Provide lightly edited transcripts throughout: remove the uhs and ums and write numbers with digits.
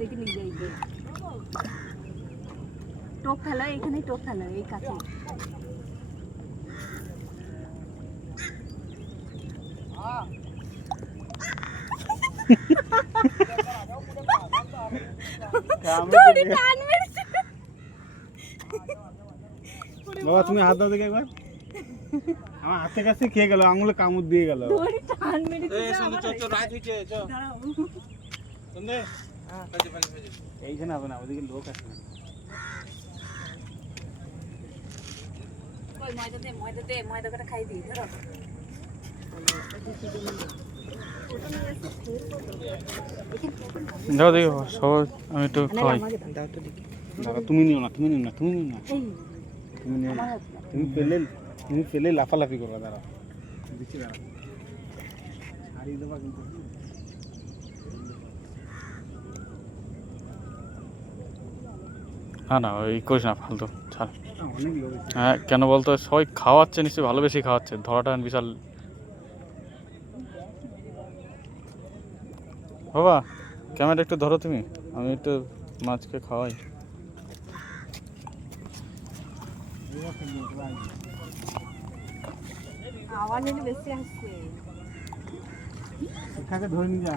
দেখে নিয়ে যাই টোপ ফেলা এখানে টোপ ফেলা এই কাছে বাবা তুমি হাত দাও দেখে একবার আমার হাতে কাছে খেয়ে গেল আঙুলে কামড় দিয়ে গেল এইখানে হবে না ওদিকে লোক আছে ময়দা খাই দিই ধরো দাও দেখো সব আমি একটু খাই দাদা তুমি নিও না তুমি নিও না তুমি নিও না তুমি নিও না তুমি পেলে লাফালাফি করবা দাঁড়া দিচ্ছি দাঁড়া ছাড়িয়ে দেবা কিন্তু না না ওই করিস না ফালতু ছাড় হ্যাঁ কেন বলতো সবাই খাওয়াচ্ছে নিশ্চয়ই ভালোবেসে খাওয়াচ্ছে ধরাটা বিশাল বাবা ক্যামেরা একটু ধরো তুমি আমি একটু মাছকে খাওয়াই আওয়াজ এনে বেশি আসছে এখানে ধরে নিয়ে যা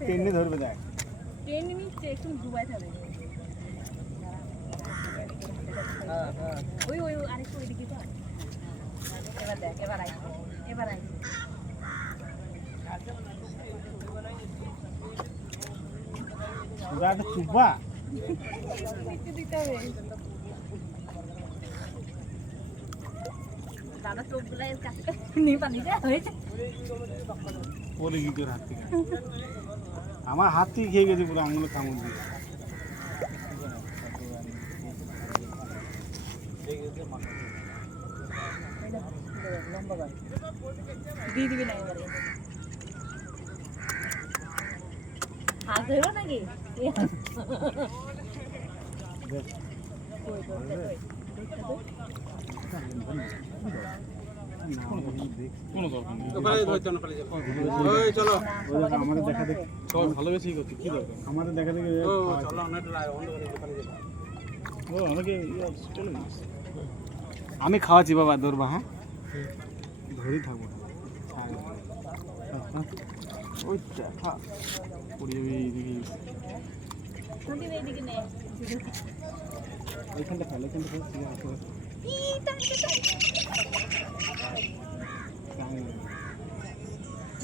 টেনে ধরবে দেখ টেনে নিচ্ছে একটু ডুবাই থাকবে ওই ওই আরেকটু ওইদিকে তো এবার দেখ এবার আই চুপা দিতে হবে দাদা টোপগুলা কাছে নিয়ে পানি দেওয়া হয়েছে পরে কি তোর হাত থেকে আমার হাত থেকে খেয়ে গেছে পুরো আঙুলে কামড় দিয়ে দিয়ে দিবি না এবারে হাত ধরো নাকি কোনো দরকার নেই আমাদের দেখা দেখি সবাই ভালোবেসেই করছে কি দরকার আমাদের দেখা দেখি ও আমাকে আমি খাওয়াচ্ছি বাবা দৌড়বা হ্যাঁ ধরেই থাকবো ওই দেখা পড়ে যাবে এইদিকে ওইখানটা ফেলে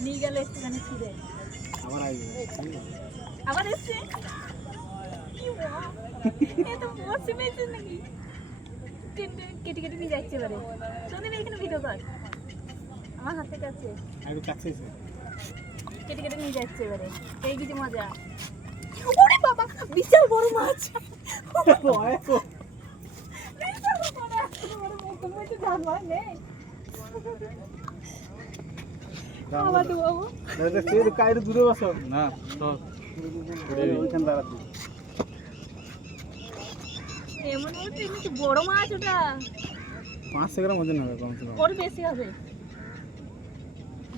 নিয়ে গেলে একটুখানি ছিঁড়ে আবার আসবে আবার এসছে এত বসে পেয়েছে নাকি কেটে কেটে নিয়ে যাচ্ছে এবারে সন্দীপ এখানে ভিডিও কর আমার হাতে কাছে একটু কাছে এসে কেটে কেটে নিয়ে যাচ্ছে এবারে এই কিছু মজা ওরে বাবা বিশাল বড় মাছ দূরে বসো না এমন বড় মাছ ওটা 500 গ্রাম ওজন হবে কমসে কম ওর বেশি হবে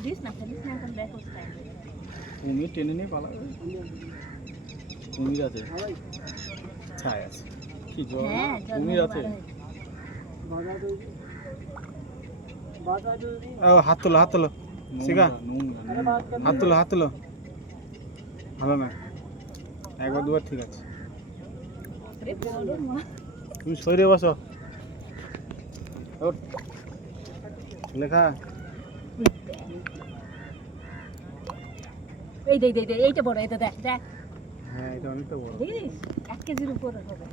দিস না এখন দেখো কুমির টেনে নিয়ে পালাবে কুমির আছে ছাই আছে কি জল কুমির আছে হাত তোলো শিখা হাত তোলো ভালো না একবার দুবার ঠিক আছে তুমি সরে বসো লেখা এই এইটা বড় এটা দেখ হ্যাঁ এটা অনেকটা বড় দেখিস 1 কেজির উপরে হবে